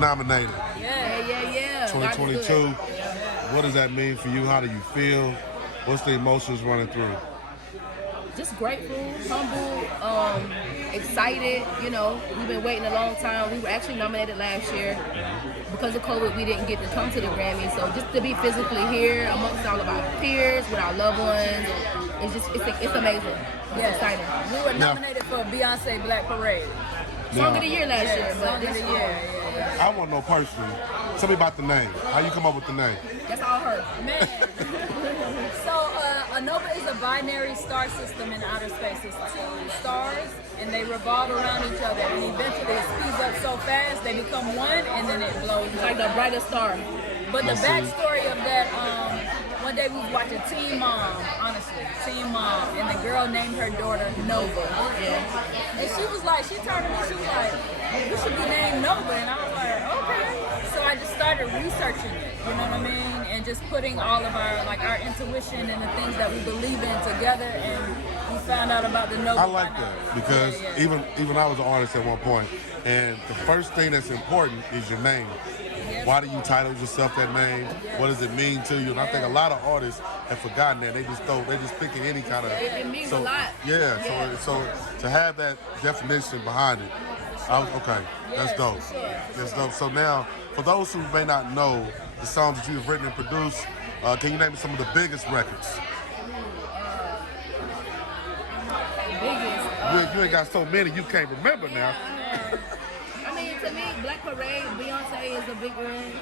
nominated. Yeah. 2022. What does that mean for you? How do you feel? What's the emotions running through? Just grateful, humble, excited. You know, we've been waiting a long time. We were actually nominated last year. Because of COVID, we didn't get to come to the Grammy. So just to be physically here amongst all of our peers, with our loved ones, it's amazing. It's exciting. We were nominated for Beyoncé Black Parade. Song of the Year last year. Song of the Year. I want to know personally. Tell me about the name. How you come up with the name? That's all her. Man. So a nova is a binary star system in outer space. It's two stars, and they revolve around each other, and eventually it speeds up so fast they become one, and then it blows up. Like the brightest star. But the backstory of that, one day we was watching Teen Mom, honestly, Teen Mom, and the girl named her daughter Nova. Yeah. And she was like, she turned to me, she was like, you should be named Nova. And I was like, okay. So I just started researching it, you know what I mean? And just putting all of our intuition and the things that we believe in together, and we found out about the Nova. I like that because even I was an artist at one point, and the first thing that's important is your name. Why do you title yourself that name? What does it mean to you? And I think a lot of artists have forgotten that. They just picking any kind of. It means a lot. Yeah. So to have that definition behind it, okay, that's dope. That's dope. So now, for those who may not know the songs that you've written and produced, can you name some of the biggest records? Biggest. You ain't got so many you can't remember now. I mean, to me, Black Parade, Beyoncé is a big one.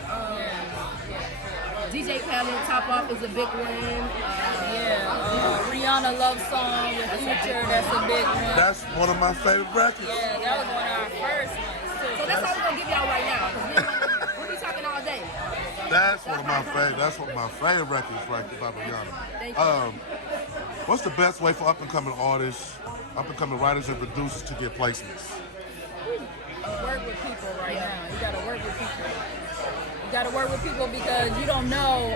DJ Khaled, Top Off is a big one. Rihanna Love Song with Future, that's a big one. That's one of my favorite records. Yeah, that was one of our first ones too. So that's all we're gonna give y'all right now, because we'll be talking all day. That's one of my favorite. That's one of my favorite records, right about Rihanna. Thank you. What's the best way for up and coming artists, up and coming writers and producers to get placements? Work with people right now. You gotta work with people. You gotta work with people because you don't know.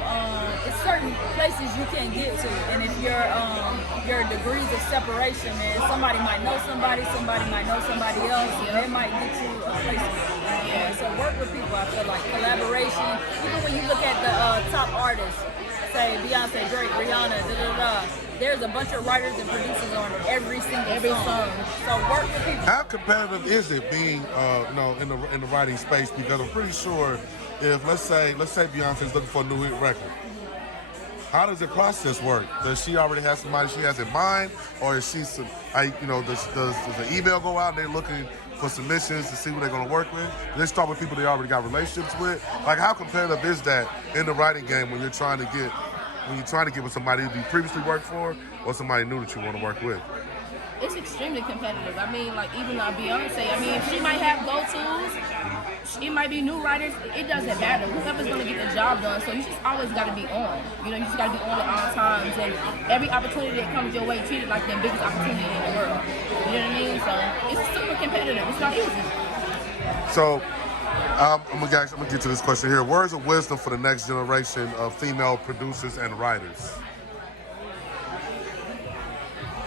It's certain places you can't get to, and if your degrees of separation is somebody might know somebody might know somebody else, and they might get you a placement. Yeah. So work with people. I feel like collaboration. Even when you look at the top artists, say Beyonce, Drake, Rihanna, there's a bunch of writers and producers on every song. So work with people. How competitive is it being, in the writing space? Because I'm pretty sure if let's say Beyonce's looking for a new hit record, how does the process work? Does she already have somebody she has in mind, or is she does the email go out and they're looking for submissions to see who they're going to work with? Do they start with people they already got relationships with? Like, how competitive is that in the writing game when you're trying to get with somebody that you previously worked for or somebody new that you want to work with? It's extremely competitive. I mean, like even Beyonce, I mean, she might have go-tos. It might be new writers. It doesn't matter. Whoever's going to get the job done. So you just always got to be on. You know, you just got to be on at all times. And every opportunity that comes your way, treat it like the biggest opportunity in the world. You know what I mean? So it's super competitive. It's not easy. So I'm gonna get to this question here. Words of wisdom for the next generation of female producers and writers.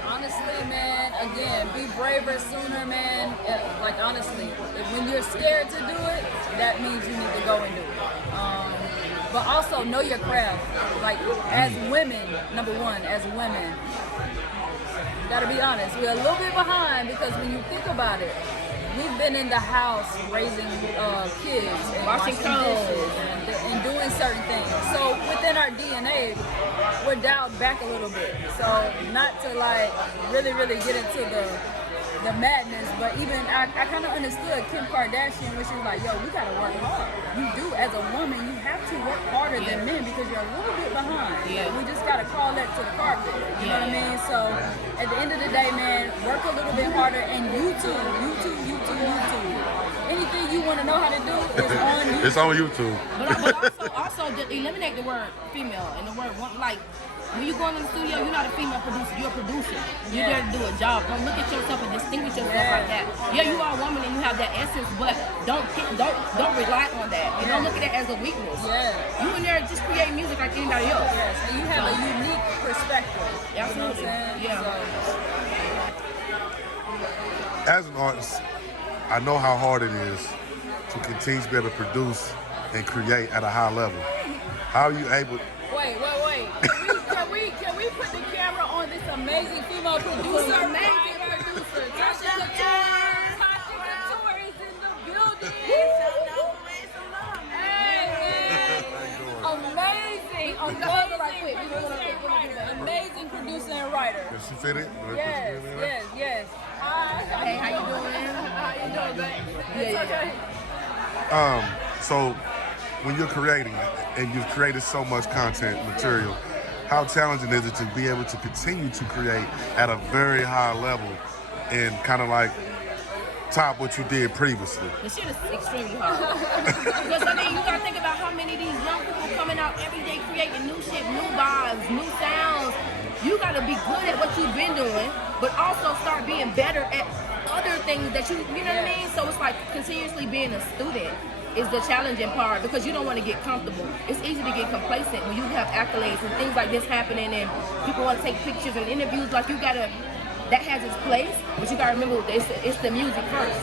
Honestly, man, again, be braver sooner, man. Like, honestly, when you're scared to do it, that means you need to go and do it. But also know your craft. Like, as women, number one, as women, you gotta be honest, we're a little bit behind because when you think about it, we've been in the house raising kids and washing dishes and doing certain things. So within our DNA, we're dialed back a little bit. So not to like really get into the madness, but even I kind of understood Kim Kardashian when she was like, yo, we gotta work hard. You do, as a woman, you have to work harder than men because you're a little bit behind. Yeah. We just gotta call that to the carpet. You know what I mean? So at the end of the day, man, work a little bit harder and YouTube. Anything you want to know how to do is on YouTube. It's on YouTube. But also eliminate the word female and the word one. Like, when you go in the studio, you're not a female producer, you're a producer. You're there to do a job. Don't look at yourself and distinguish yourself like that. Yeah, you are a woman and you have that essence, but don't rely on that. And don't look at it as a weakness. Yeah. You in there just create music like anybody else. Yes, and you have a unique perspective. Absolutely. You know what I'm saying? As an artist, I know how hard it is to to continue to be able to produce and create at a high level? How are you able? Wait. Can we put the camera on this amazing female producer? Amazing producer. Tasha Couture is in the building. Amazing producer and writer. Did she fit it? Yes. Hey, how you doing? How you doing, babe? Yeah. So when you're creating and you've created so much content material, how challenging is it to be able to continue to create at a very high level and kind of like top what you did previously? The shit is extremely hard. Because I mean, you gotta think about how many of these young people coming out every day creating new shit, new vibes, new sounds. You gotta be good at what you've been doing, but also start being better at other things that you know what I mean? So it's like continuously being a student is the challenging part because you don't want to get comfortable. It's easy to get complacent when you have accolades and things like this happening and people want to take pictures and interviews. Like you gotta, that has its place, but you gotta remember it's the music first.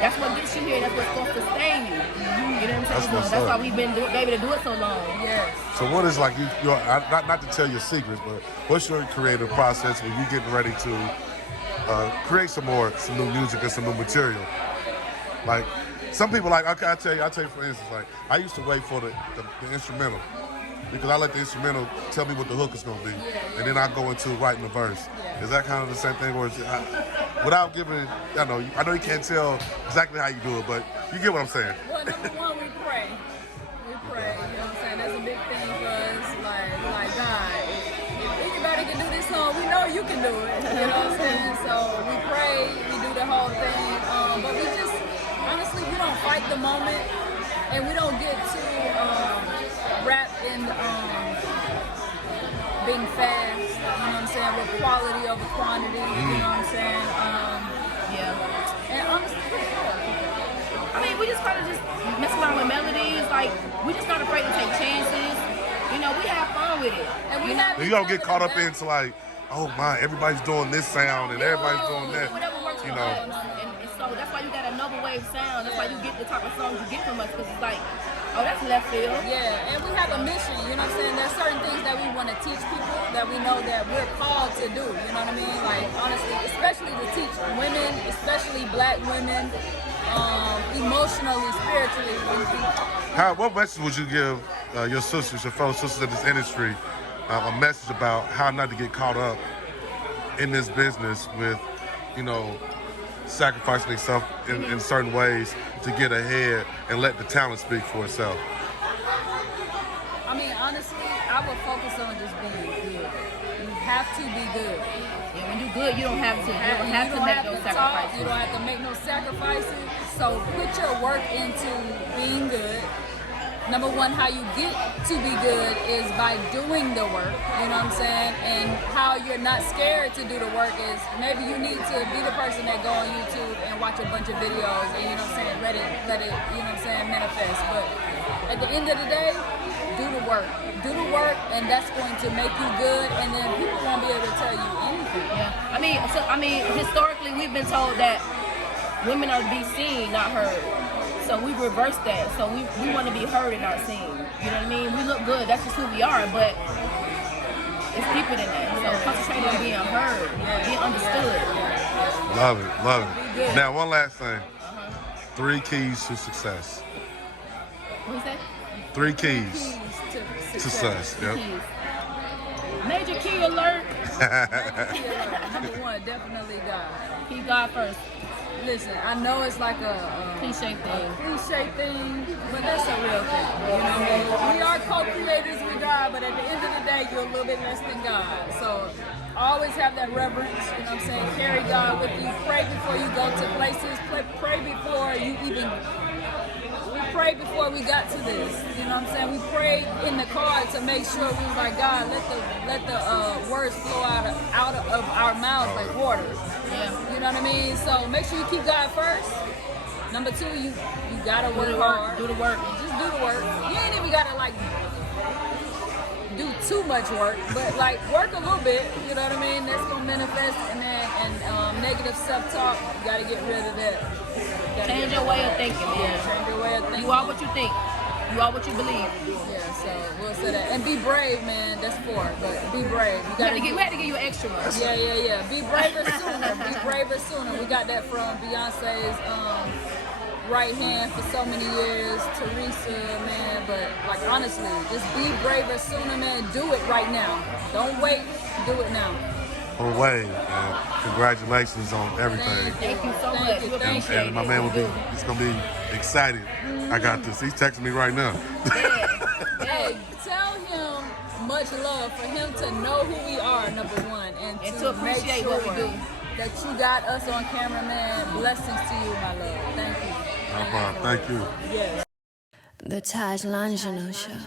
That's what gets you here. That's what's going to sustain you. You know what I'm saying? That's why we've been able to do it so long. Yes. So what is like your not to tell your secrets, but what's your creative process when you're getting ready to create some new music and some new material? Like some people like, okay, I'll tell you for instance, like I used to wait for the instrumental because I let the instrumental tell me what the hook is gonna be, and then I go into writing the verse. Is that kind of the same thing, or is it, without giving? I know you can't tell exactly how you do it, but you get what I'm saying. Well, number one, we pray. You know what I'm saying? That's a big thing for us. Like God, if anybody can do this song, we know you can do it. You know what I'm saying? So we pray, we do the whole thing, but we just honestly we don't fight the moment, and we don't get too wrapped in being fast. You know what I'm saying? With quality over quantity. You know what I'm saying? And honestly, I mean, we just kind of just mess around with melodies. Like, we just not afraid to take chances. You know, we have fun with it. and we have You don't get caught up into like, oh my, everybody's doing this sound and everybody's doing that. Whatever works You for know. us. And so that's why you got a noble wave sound. That's why you get the type of songs you get from us. Because it's like, oh, that's left field. Yeah, and we have a mission, you know what I'm saying? There's certain things that we want to teach people that we know that we're called to do, you know what I mean? Like, honestly, especially to teach women, especially black women, emotionally, spiritually. What message would you give your sisters, your fellow sisters in this industry, a message about how not to get caught up in this business with, sacrificing themselves in certain ways to get ahead and let the talent speak for itself? I mean, honestly, I would focus on just being good. You have to be good. Yeah, when you're good, you don't have to. You don't have to make no sacrifices. You don't have to make no sacrifices. So put your work into being good. Number one, how you get to be good is by doing the work, you know what I'm saying? And how you're not scared to do the work is maybe you need to be the person that go on YouTube and watch a bunch of videos and, you know what I'm saying, let it, you know what I'm saying, manifest. But at the end of the day, do the work. Do the work, and that's going to make you good, and then people won't be able to tell you anything. Yeah. I mean, historically, we've been told that women are to be seen, not heard. So we reverse that. So we want to be heard and not seen. You know what I mean? We look good. That's just who we are. But it's deeper than that. So concentrate on being heard, being understood. Love it. Now, one last thing. 3 keys to success. What is that? 3 keys to success. Yep. Keys. Major key alert. Number one, definitely God. Keep God first. Listen, I know it's like a Cliche thing, but that's a real thing. You know what I mean? We are co-creators with God, but at the end of the day, you're a little bit less than God. So always have that reverence, you know what I'm saying? Carry God with you. Pray before you go to places. Pray before you even... We prayed before we got to this, you know what I'm saying? We prayed in the car to make sure we was like, God, let the words flow out of our mouths like water. Yeah. You know what I mean? So make sure you keep God first. Number 2, you gotta work hard. Do the work. Just do the work. You ain't even gotta like do too much work, but like work a little bit. You know what I mean? That's gonna manifest, and negative self-talk. You gotta get rid of that. Change your way of thinking, man. Yeah, change your way of thinking. You are what you think. You are what you believe. Yeah, so we'll say that. And be brave, man. That's 4, but be brave. We had to give you an extra one. Yeah. Be braver sooner. Be braver sooner. We got that from Beyonce's right hand for so many years, Teresa, man. But like honestly, just be braver sooner, man. Do it right now. Don't wait. Do it now. On the way, and congratulations on everything. Thank you so much. We appreciate And my man will be, he's gonna be excited. I got this. He's texting me right now. Hey, tell him much love for him to know who we are, number 1, and to appreciate what we do. That you got us on camera, man. Blessings to you, my love. Thank you. No problem. Thank you. Yes. The Taj Longino Show.